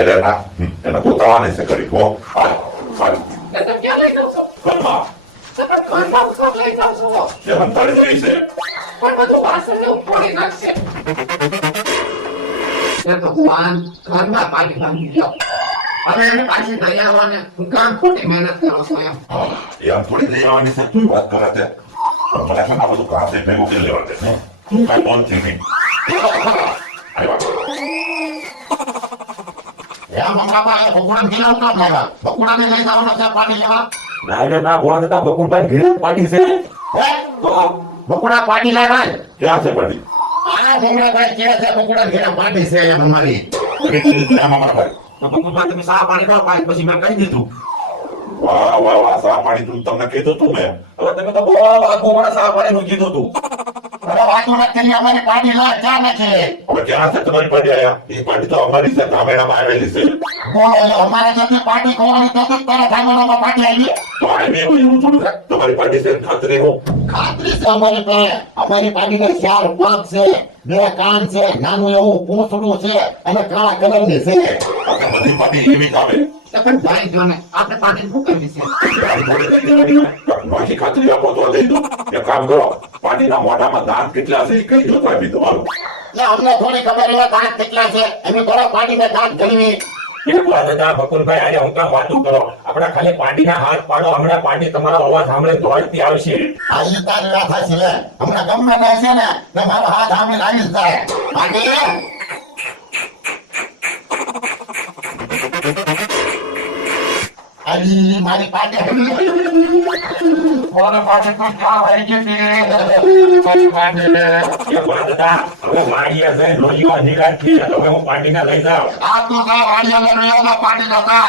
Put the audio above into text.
એટલે ના એને પોતાને છે કરી હો તમે ક્યાં લઈ જાવ છો? ઘરમાં તમે ઘરમાં ઉછોક લઈ જાવ છો? એ હંતાડી ગઈ છે પણ બધું વાસણ ને ફોડી નાખશે. એ તો ભગવાન ઘરમાં પાછી ભાંગી ગયો. હવે એને પાછી લઈ આવવાને હું કામ ખોટી મહેનત કરું છું એમ. એ આમ થોડી લઈ આવવાની છે તું વાત કરે છે પણ મને છે ને આ બધું કામ છે ભેગું કરી લેવા દે તું કાંઈ ઓન થિંકિંગ ભગવાન ગિલાવ કામ લાવ્યા બકુડાને લઈ જવાના છે પાણી લેવા ના એટલે ના ગોળા નતા બકુલભાઈ ઘરે પાર્ટી છે બકુડા પાણી લાવ્યા ક્યાં છે પાર્ટી આ ભગવાન ભાઈ કે છે બકુડા ઘેરા પાણી છે એમ અમારી આમાં મારા ભાઈ બકુડા તમે સા પાણી નો પાણી પછી મેં કહી દીધું વાહ વાહ વાહ સા પાણી તું તમને કીધું તું મેં હવે તમે તો બહુ ગોળા સા પાણી નું કીધું તું અરે વાતો નથી અમારી પાણી લા ચા નથી હવે ક્યાં છે તમારી પાર્ટી આયા એ પાર્ટી તો અમારી છે ધામેડામાં આવેલી છે અમારે નથી પાર્ટી ખોવાની નથી તારા ધામણામાં પાર્ટી આવી તો આ મેં એવું થોડું છે તમારી પાર્ટી છે ખાતરી હું ખાતરી છે અમારી પાસે અમારી પાર્ટીને 4 પગ છે 2 કાન છે નાનું એવું પૂંછડું છે અને કાળા કલરની છે આપણે બધી પાર્ટી એવી જ આવે પણ ભાઈ જો ને આપણે પાણી ફૂંકાવી છે. બાકી ખાતરી આપો તો દઈ દો એક કામ કરો પાણીના મોઢામાં દાંત કેટલા છે એ કઈ દો તો આપી દો હાલો એટલે અમને થોડી ખબર હોય દાંત કેટલા છે અમે થોડા પાર્ટીને દાંત ગણવી એક વાત હતા બકુલભાઈ આજે હું કામ વાતું કરો આપણે ખાલી પાર્ટીના હાથ પાડો હમણાં પાર્ટી તમારો અવાજ સાંભળે દોડતી આવશે આ ઈ તારી વાત હશે લે હમણાં ગમે તે છે ને એટલે મારો હાથ આમે લાગી જ જાય પાર્ટી અલી મારી પાર્ટી કોને પાર્ટી તો ક્યાં આવી ગઈ મારી પાર્ટી એક વાત હતા હવે મારી હશે લોહીમાં નિકાલ થઈ હવે હું પાર્ટીને લઈ જાઉં આ તો ના વાડિયા પાર્ટી નતા